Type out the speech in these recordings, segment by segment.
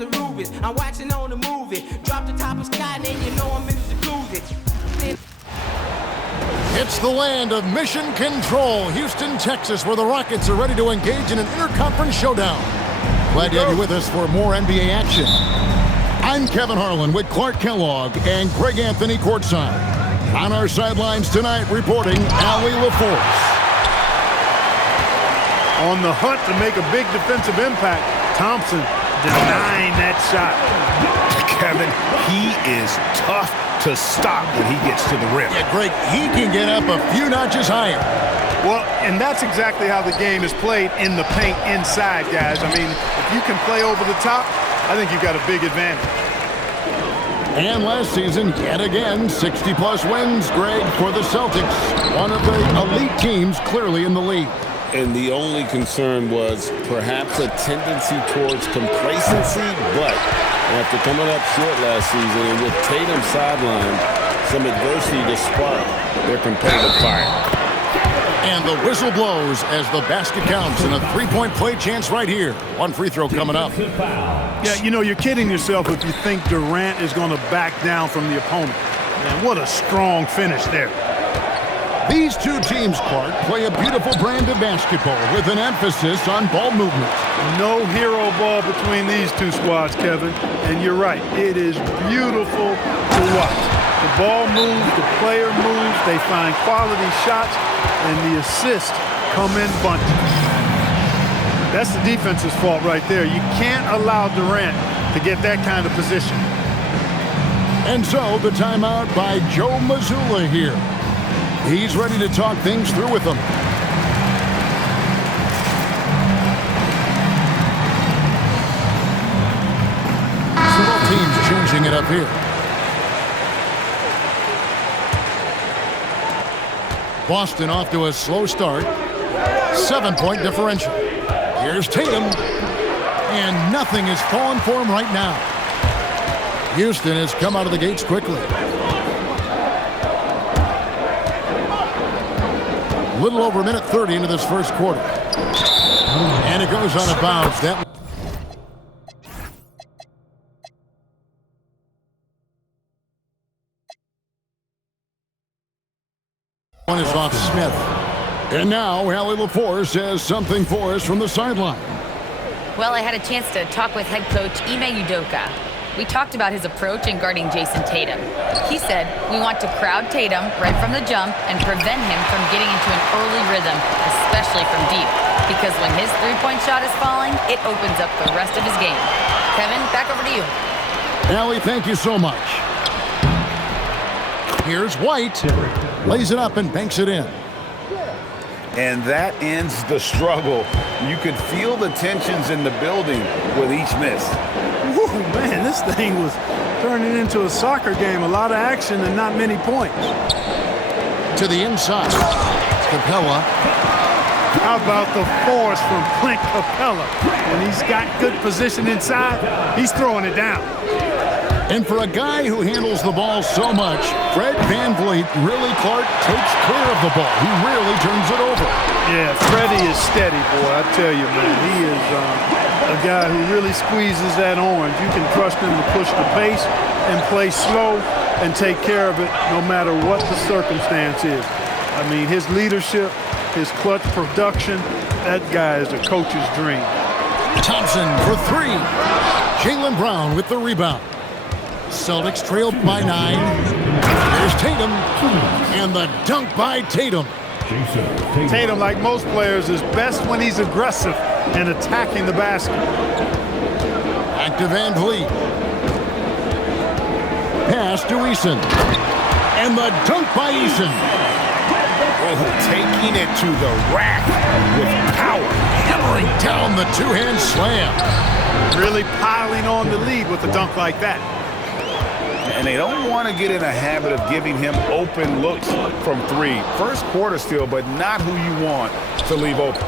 the rubies. I'm watching on the movie. Drop the top of sky, and then you know I'm in the jacuzzi. It's the land of mission control, Houston, Texas, where the Rockets are ready to engage in an interconference showdown. Glad to have you with us for more NBA action. I'm Kevin Harlan with Clark Kellogg and Greg Anthony courtside. On our sidelines tonight, reporting Allie LaForce. On the hunt to make a big defensive impact, Thompson denying that shot. Kevin, he is tough to stop when he gets to the rim. Yeah, Greg, he can get up a few notches higher. Well, and that's exactly how the game is played in the paint inside, guys. I mean, if you can play over the top, I think you've got a big advantage. And last season, yet again, 60-plus wins, Greg, for the Celtics. One of the elite teams clearly in the league. And the only concern was perhaps a tendency towards complacency, but after coming up short last season and with Tatum sidelined, some adversity to spark their competitive fire. And the whistle blows as the basket counts and a three-point play chance right here. One free throw coming up. Yeah, you know, you're kidding yourself if you think Durant is going to back down from the opponent. Man, what a strong finish there. These two teams, Clark, play a beautiful brand of basketball with an emphasis on ball movement. No hero ball between these two squads, Kevin. And you're right, it is beautiful to watch. The ball moves, the player moves, they find quality shots, and the assists come in bunches. That's the defense's fault right there. You can't allow Durant to get that kind of position. And so the timeout by Joe Mazzulla here. He's ready to talk things through with them. Several teams changing it up here. Boston off to a slow start. 7-point differential. Here's Tatum. And nothing is falling for him right now. Houston has come out of the gates quickly. A little over a minute 30 into this first quarter. And it goes out of bounds. That one is off Smith. And now Allie LaForce has something for us from the sideline. Well, I had a chance to talk with head coach Ime Udoka. We talked about his approach in guarding Jason Tatum. He said, we want to crowd Tatum right from the jump and prevent him from getting into an early rhythm, especially from deep. Because when his three-point shot is falling, it opens up the rest of his game. Kevin, back over to you. Allie, thank you so much. Here's White. Lays it up and banks it in. And that ends the struggle. You could feel the tensions in the building with each miss. Woo, man, this thing was turning into a soccer game. A lot of action and not many points. To the inside. Capella. How about the force from Clint Capella? When he's got good position inside, he's throwing it down. And for a guy who handles the ball so much, Fred VanVleet really, Clark, takes care of the ball. He really turns it over. Yeah, Freddie is steady, boy. I tell you, man. He is a guy who really squeezes that orange. You can trust him to push the pace and play slow and take care of it no matter what the circumstance is. I mean, his leadership, his clutch production, that guy is a coach's dream. Thompson for three. Jaylen Brown with the rebound. Celtics trailed by 9. There's Tatum. And the dunk by Tatum. Tatum, like most players, is best when he's aggressive and attacking the basket. Back to VanVleet. Pass to Eason. And the dunk by Eason. Oh, taking it to the rack with power. Hammering down the two-hand slam. Really piling on the lead with a dunk like that. And they don't want to get in a habit of giving him open looks from three. First quarter still, but not who you want to leave open.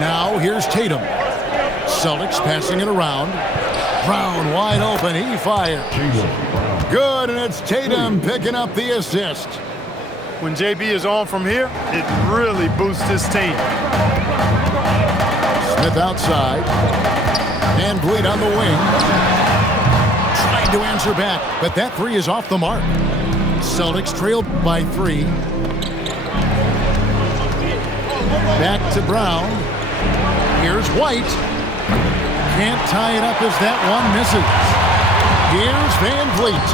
Now here's Tatum. Celtics passing it around. Brown wide open. He fires. Good, and it's Tatum picking up the assist. When JB is on from here, it really boosts his team. Smith outside. Van Vliet on the wing. Tried to answer back, but that three is off the mark. Celtics trailed by 3. Back to Brown. Here's White. Can't tie it up as that one misses. Here's Van Vliet.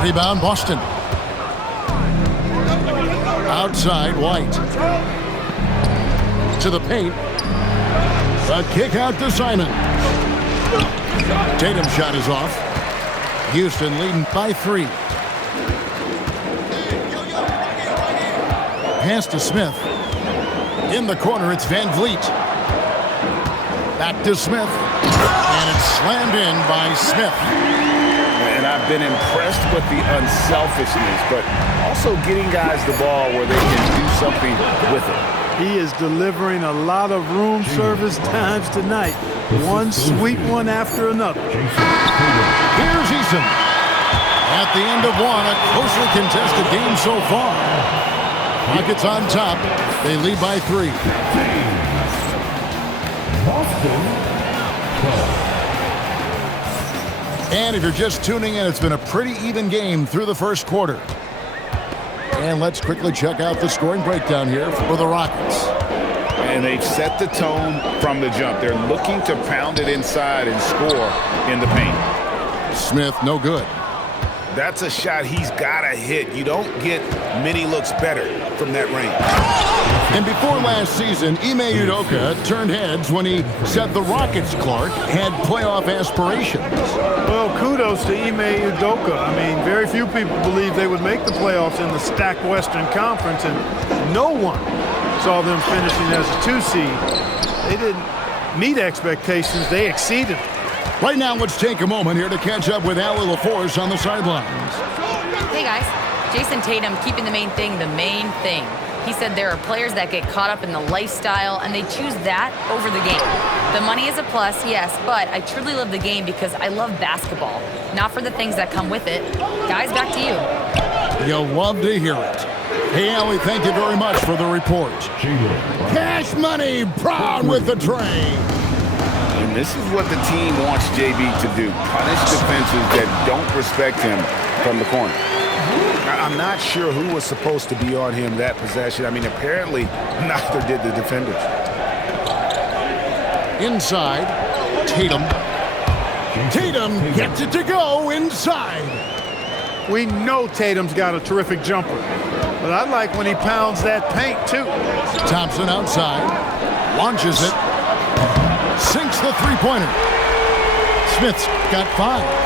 Rebound Boston. Outside White. To the paint. A kick out to Simon. Tatum's shot is off. Houston leading by 3. Pass to Smith. In the corner, it's Van Vliet. Back to Smith. And it's slammed in by Smith. And I've been impressed with the unselfishness, but also getting guys the ball where they can do something with it. He is delivering a lot of room service times tonight. One sweet one after another. Here's Eason. At the end of one, a closely contested game so far. Rockets on top. They lead by 3. And if you're just tuning in, it's been a pretty even game through the first quarter. And let's quickly check out the scoring breakdown here for the Rockets. And they've set the tone from the jump. They're looking to pound it inside and score in the paint. Smith, no good. That's a shot he's got to hit. You don't get many looks better from that range. And before last season, Ime Udoka turned heads when he said the Rockets, Clark, had playoff aspirations. Well, kudos to Ime Udoka. I mean, very few people believe they would make the playoffs in the stacked Western Conference, and no one saw them finishing as a 2 seed. They didn't meet expectations. They exceeded. Right now, let's take a moment here to catch up with Allie LaForce on the sidelines. Hey, guys. Jason Tatum keeping the main thing the main thing. He said there are players that get caught up in the lifestyle, and they choose that over the game. The money is a plus, yes, but I truly love the game because I love basketball, not for the things that come with it. Guys, back to you. You'll love to hear it. Hey, Allie, thank you very much for the report. Cash Money, Brown with the tray. And this is what the team wants JB to do. Punish defenses that don't respect him from the corner. I'm not sure who was supposed to be on him that possession. I mean, apparently neither did the defenders. Inside, Tatum. Tatum gets it to go inside. We know Tatum's got a terrific jumper, but I like when he pounds that paint, too. Thompson outside, launches it, sinks the three-pointer. Smith's got 5.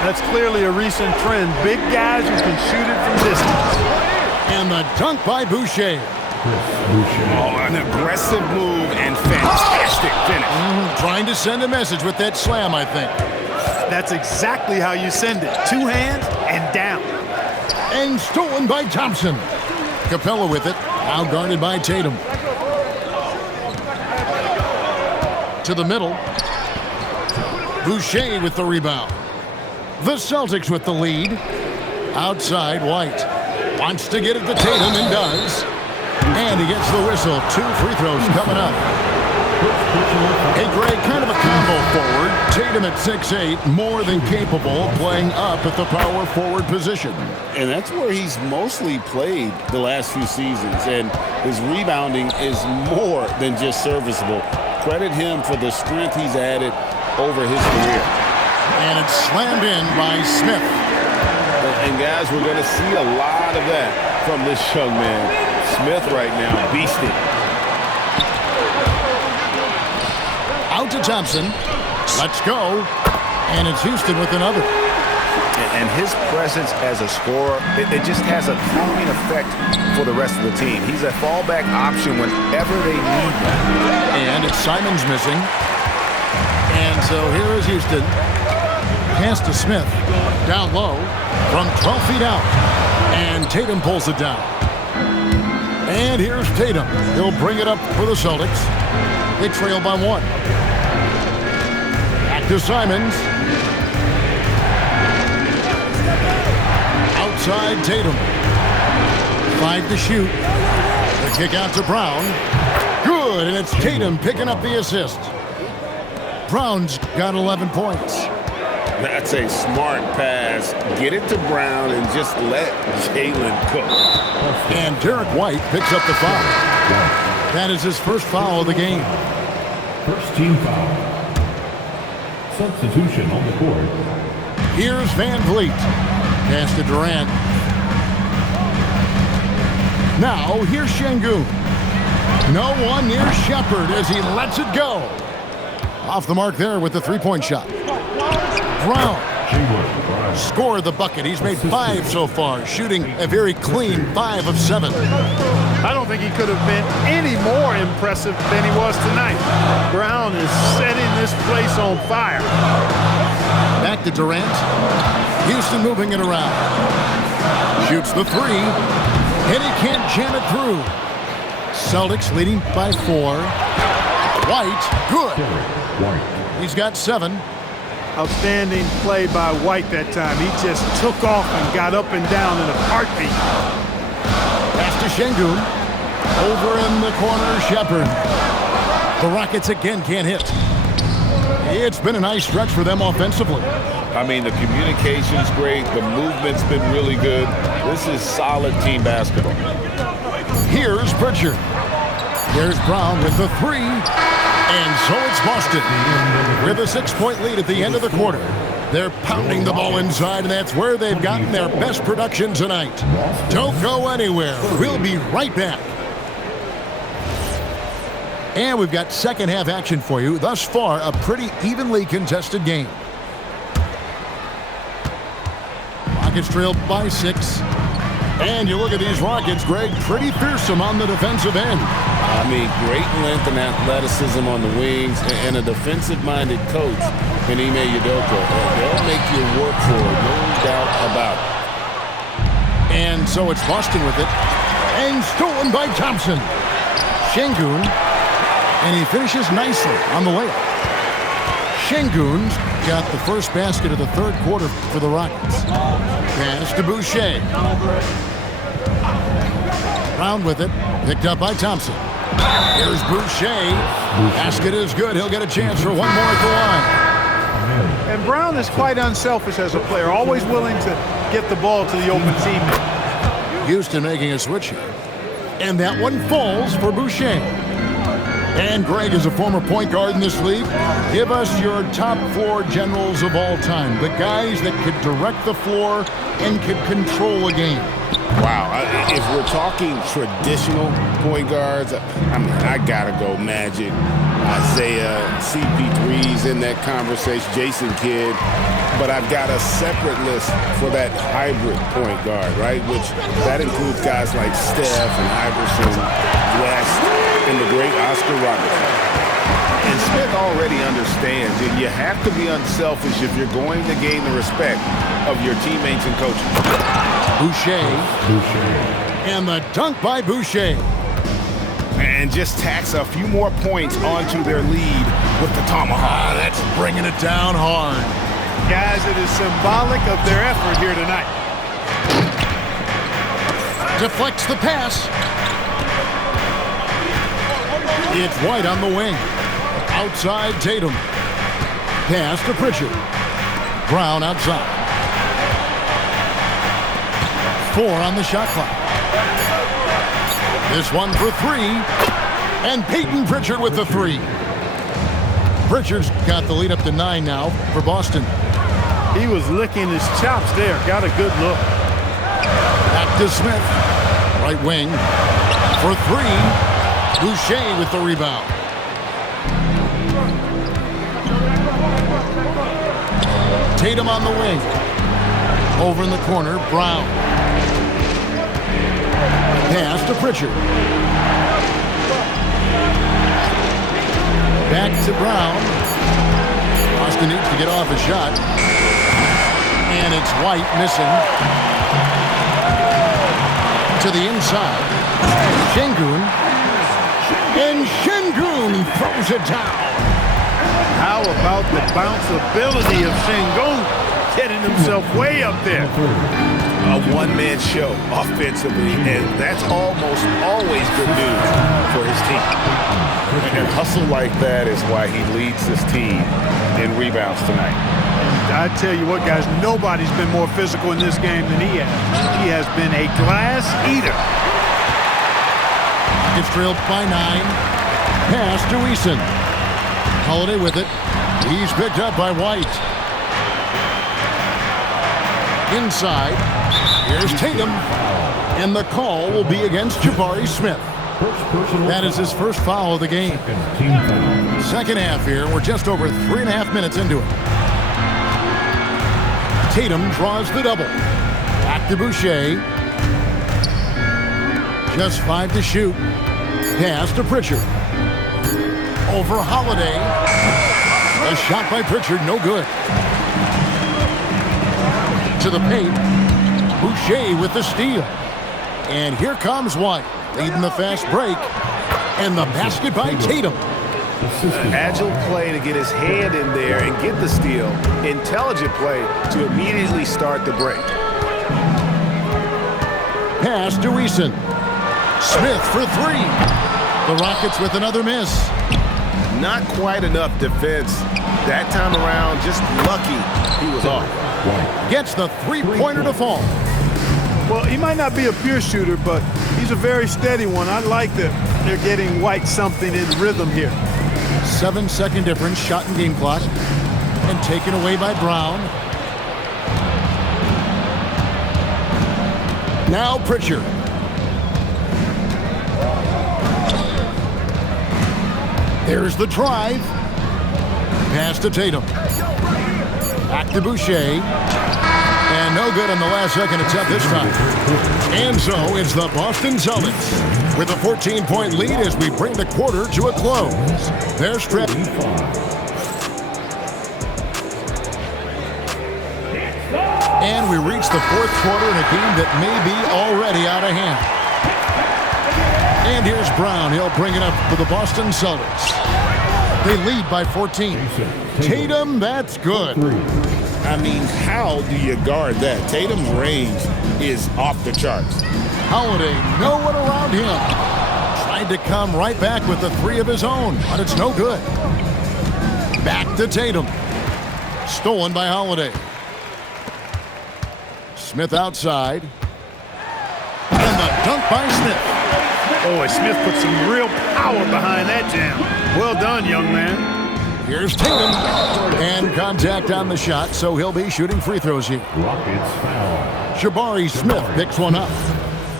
That's clearly a recent trend. Big guys who can shoot it from distance. And the dunk by Boucher. Oh, an aggressive move and fantastic finish. Trying to send a message with that slam, I think. That's exactly how you send it. 2 hands and down. And stolen by Thompson. Capella with it, now guarded by Tatum. To the middle. Boucher with the rebound. The Celtics with the lead. Outside, White. Wants to get it to Tatum and does. And he gets the whistle. 2 free throws coming up. Hey, Greg, kind of a combo forward. Tatum at 6'8", more than capable of playing up at the power forward position. And that's where he's mostly played the last few seasons. And his rebounding is more than just serviceable. Credit him for the strength he's added over his career. And it's slammed in by Smith. And guys, we're going to see a lot of that from this young man. Smith right now, beasting. Out to Thompson. Let's go. And it's Houston with another. And his presence as a scorer, it just has a calming effect for the rest of the team. He's a fallback option whenever they need him. And it's Simon's missing. And so here is Houston. Pass to Smith. Down low from 12 feet out. And Tatum pulls it down. And here's Tatum. He'll bring it up for the Celtics. They trail by 1. Back to Simons. Outside Tatum. 5 to shoot. The kick out to Brown. Good, and it's Tatum picking up the assist. Brown's got 11 points. That's a smart pass. Get it to Brown and just let Jalen cook. And Derek White picks up the foul. That is his first foul of the game. First team foul. Substitution on the court. Here's Van Vliet. Pass to Durant. Now, here's Şengün. No one near Shepard as he lets it go. Off the mark there with the three-point shot. Brown scored the bucket. He's made 5 so far, shooting a very clean 5 of 7. I don't think he could have been any more impressive than he was tonight. Brown is setting this place on fire. Back to Durant. Houston moving it around. Shoots the 3, and he can't jam it through. Celtics leading by 4. White, good. He's got 7. Outstanding play by White that time. He just took off and got up and down in a heartbeat. Pass to Şengün. Over in the corner, Shepard. The Rockets again can't hit. It's been a nice stretch for them offensively. I mean, the communication's great. The movement's been really good. This is solid team basketball. Here's Pritchard. There's Brown with the 3. And so it's Boston with a 6-point lead at the end of the quarter. They're pounding the ball inside, and that's where they've gotten their best production tonight. Don't go anywhere. We'll be right back. And we've got second half action for you. Thus far, a pretty evenly contested game. Rockets trail by 6. And you look at these Rockets, Greg, pretty fearsome on the defensive end. I mean, great length and athleticism on the wings, and a defensive-minded coach in Ime Udoka. They'll make you work for it, no doubt about it. And so it's Boston with it. And stolen by Thompson. Şengün. And he finishes nicely on the layup. Şengün's got the first basket of the third quarter for the Rockets. Pass to Boucher. Brown with it. Picked up by Thompson. Here's Boucher. Basket is good. He'll get a chance for one more at the line. And Brown is quite unselfish as a player, always willing to get the ball to the open teammate. Houston making a switch here. And that one falls for Boucher. And Greg is a former point guard in this league. Give us your top 4 generals of all time. The guys that could direct the floor and could control a game. Wow, if we're talking traditional point guards, I mean, I gotta go Magic, Isaiah, CP3's in that conversation, Jason Kidd, but I've got a separate list for that hybrid point guard, right? Which that includes guys like Steph and Iverson, West, and the great Oscar Robertson. And Smith already understands that you have to be unselfish if you're going to gain the respect of your teammates and coaches. Boucher. And the dunk by Boucher. And just tacks a few more points onto their lead with the tomahawk. That's bringing it down hard. Guys, it is symbolic of their effort here tonight. Deflects the pass. It's White on the wing. Outside Tatum. Pass to Pritchard. Brown outside. 4 on the shot clock. This one for 3. And Peyton Pritchard with the 3. Pritchard's got the lead up to 9 now for Boston. He was licking his chops there. Got a good look. Back to Smith. Right wing for 3. Boucher with the rebound. Tatum on the wing. Over in the corner, Brown. Pass to Pritchard. Back to Brown. Boston needs to get off a shot. And it's White missing. To the inside. Şengün. And Şengün throws it down. How about the bounceability of Şengün? getting himself way up there. A one-man show offensively, and that's almost always good news for his team. And hustle like that is why he leads this team in rebounds tonight. I tell you what, guys, nobody's been more physical in this game than he has. He has been a glass eater. Gets trailed by 9. Pass to Eason. Holiday with it. He's picked up by White. Inside. Here's Tatum. And the call will be against Jabari Smith. That is his first foul of the game. Second half here. We're just over 3.5 minutes into it. Tatum draws the double. Back to Boucher. Just 5 to shoot. Pass to Pritchard. Over Holiday. A shot by Pritchard, no good. To the paint. Boucher with the steal. And here comes White, leading the fast break. And the basket by Tatum. Agile play to get his hand in there and get the steal. Intelligent play to immediately start the break. Pass to Eason. Smith for 3. The Rockets with another miss. Not quite enough defense. That time around, just lucky he was off. Gets the three-pointer to fall. Well, he might not be a pure shooter, but he's a very steady one. I like that they're getting White something in rhythm here. 7-second difference, shot in game clock. And taken away by Brown. Now Pritchard. There's the drive. Pass to Tatum. Back to Boucher. And no good on the last second attempt this time. And so it's the Boston Celtics with a 14-point lead as we bring the quarter to a close. They're stretched. And we reach the fourth quarter in a game that may be already out of hand. And here's Brown. He'll bring it up for the Boston Celtics. They lead by 14. Tatum, that's good. I mean, how do you guard that? Tatum's range is off the charts. Holiday, no one around him. Tried to come right back with the 3 of his own, but it's no good. Back to Tatum. Stolen by Holiday. Smith outside. And the dunk by Smith. Boy, Smith put some real power behind that jam. Well done, young man. Here's Tatum. And contact on the shot, so he'll be shooting free throws here. Rockets foul. Jabari Smith picks one up.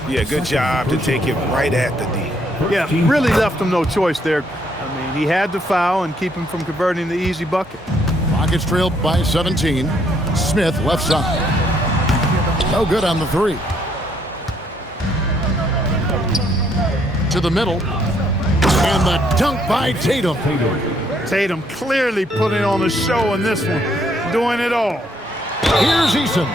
Yeah, good job to take it right at the D. Yeah, really left him no choice there. I mean, he had to foul and keep him from converting the easy bucket. Rockets trailed by 17. Smith left side. No good on the 3. To the middle. And the dunk by Tatum. Tatum clearly putting on a show in this one. Doing it all. Here's Eason.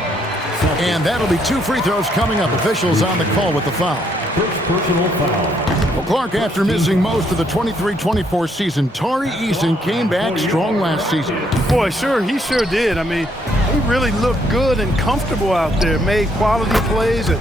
And that'll be 2 free throws coming up. Officials on the call with the foul. First personal foul. Well, Clark, after missing most of the 23-24 season, Tari Eason came back strong last season. Boy, he sure did. I mean, he really looked good and comfortable out there. Made quality plays at